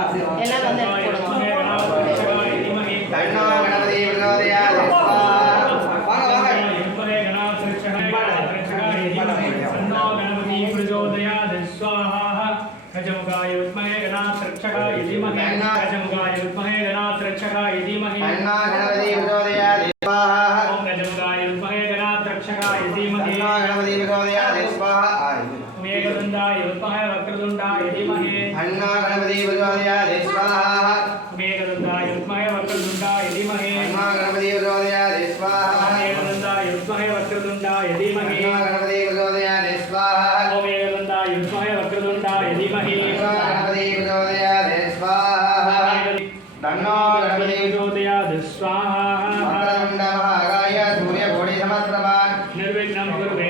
ಎಲ್ಲ गजमुगाय विद्महे गणात्रक्षकाय धीमहि गजमुगाय विद्महे गणात्रक्षकाय धीमहि गणपति विदोदया देवाः ओम गजमुगाय विद्महे गणात्रक्षकाय धीमहि गणपति विदोदया வித்மஹே வக்ரதுண்டாய தீமஹி தன்னோ கணபதி பிரச்சோதயாத் ஸ்வாஹா மேகதந்தாய வித்மஹே வக்ரதுண்டாய தீமஹி தன்னோ கணபதி பிரச்சோதயாத் ஸ்வாஹா மேகதந்தாய வித்மஹே வக்ரதுண்டாய தீமஹி தன்னோ கணபதி பிரச்சோதயாத் ஸ்வாஹா ஓம் மேகதந்தாய வித்மஹே வக்ரதுண்டாய தீமஹி தன்னோ கணபதி பிரச்சோதயாத் ஸ்வாஹா தன்னோ கணபதி ஜோதயாத் ஸ்வாஹா வக்ரதுண்ட மகாகாய சூரியகோடி சமஸ்பிரபான் நிர்விக்னம் குருவே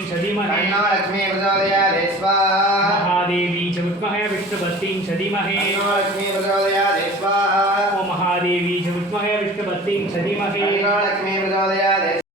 विष्णुपत्नीं लक्ष्मी स्वाहा महादेवी च विद्महे विष्णुपत्नीं सदीमहे लक्ष्मी स्वाहा महादेवी च विद्महे विष्णुपत्नीं सदीमहे लक्ष्मी प्रचोदयादे